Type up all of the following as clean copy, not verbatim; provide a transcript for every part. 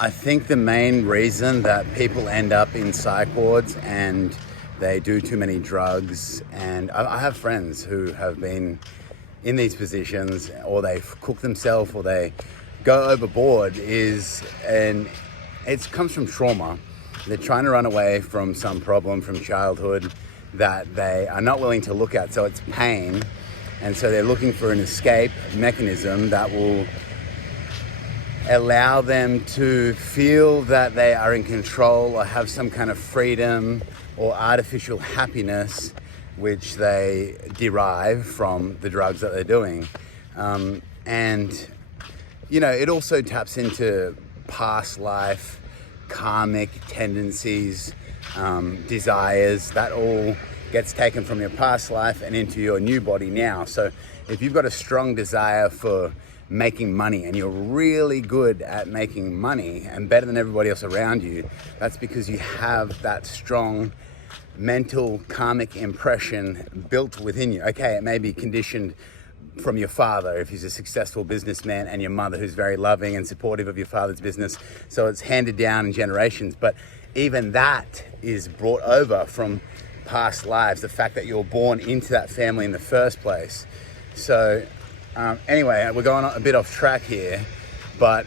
I think the main reason that people end up in psych wards and they do too many drugs, and I have friends who have been in these positions, or they cook themselves, or they go overboard, and it comes from trauma. They're trying to run away from some problem from childhood that they are not willing to look at, so it's pain, and so they're looking for an escape mechanism that will allow them to feel that they are in control or have some kind of freedom or artificial happiness, which they derive from the drugs that they're doing. And, you know, it also taps into past life, karmic tendencies, desires. That all gets taken from your past life and into your new body now. So if you've got a strong desire for making money and you're really good at making money and better than everybody else around you, that's because you have that strong mental karmic impression built within you. Okay, it may be conditioned from your father if he's a successful businessman, and your mother who's very loving and supportive of your father's business, so it's handed down in generations. But even that is brought over from past lives, the fact that you're born into that family in the first place. So anyway, we're going a bit off track here, but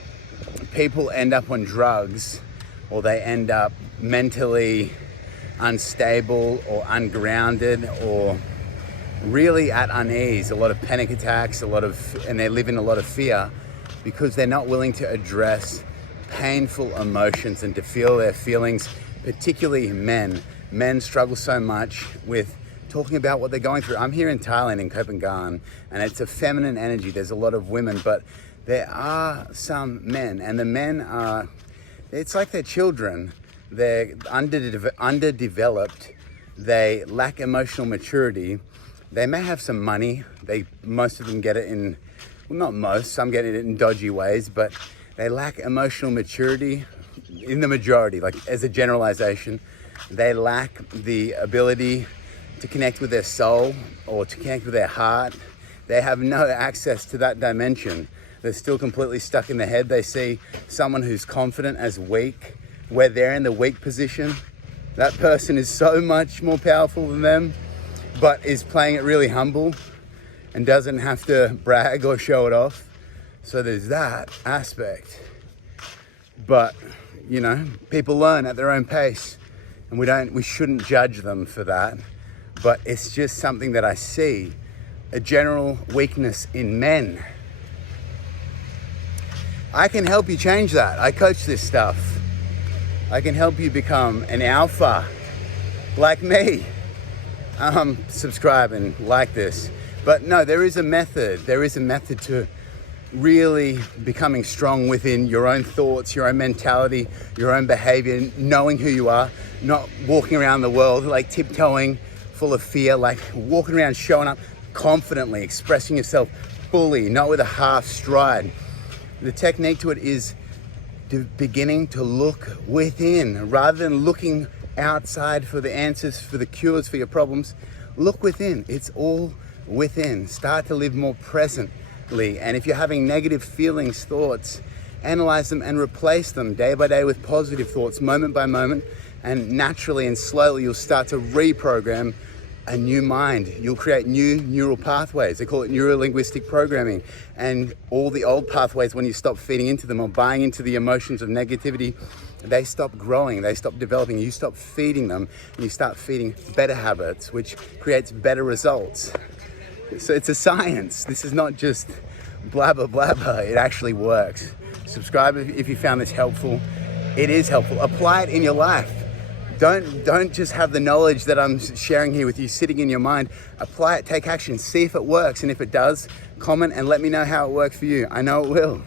people end up on drugs, or they end up mentally unstable or ungrounded, or really at unease, a lot of panic attacks, and they live in a lot of fear because they're not willing to address painful emotions and to feel their feelings. Particularly men. Men struggle so much with talking about what they're going through. I'm here in Thailand, in Copenhagen, and it's a feminine energy. There's a lot of women, but there are some men, and the men are, it's like they're children. They're underdeveloped. They lack emotional maturity. They may have some money. Most of them get it in, well, not most, some get it in dodgy ways, but they lack emotional maturity in the majority, like as a generalization. They lack the ability to connect with their soul or to connect with their heart. They have no access to that dimension. They're still completely stuck in the head. They see someone who's confident as weak, where they're in the weak position. That person is so much more powerful than them, but is playing it really humble and doesn't have to brag or show it off. So there's that aspect. But, you know, people learn at their own pace, and we shouldn't judge them for that. But it's just something that I see, a general weakness in men. I can help you change that. I coach this stuff. I can help you become an alpha like me. Subscribe and like this. But no, there is a method. There is a method to really becoming strong within your own thoughts, your own mentality, your own behavior, knowing who you are, not walking around the world like tiptoeing, full of fear, like walking around showing up confidently, expressing yourself fully, not with a half stride. The technique to it is beginning to look within rather than looking outside for the answers, for the cures for your problems. Look within. It's all within. Start to live more presently. And if you're having negative feelings, thoughts, analyze them and replace them day by day with positive thoughts, moment by moment. And naturally and slowly, you'll start to reprogram a new mind. You'll create new neural pathways. They call it neuro-linguistic programming. And all the old pathways, when you stop feeding into them or buying into the emotions of negativity, they stop growing, they stop developing. You stop feeding them, and you start feeding better habits, which creates better results. So it's a science. This is not just blabber blabber. It actually works. Subscribe if you found this helpful. It is helpful. Apply it in your life. Don't just have the knowledge that I'm sharing here with you sitting in your mind. Apply it, take action, see if it works. And if it does, comment and let me know how it works for you. I know it will.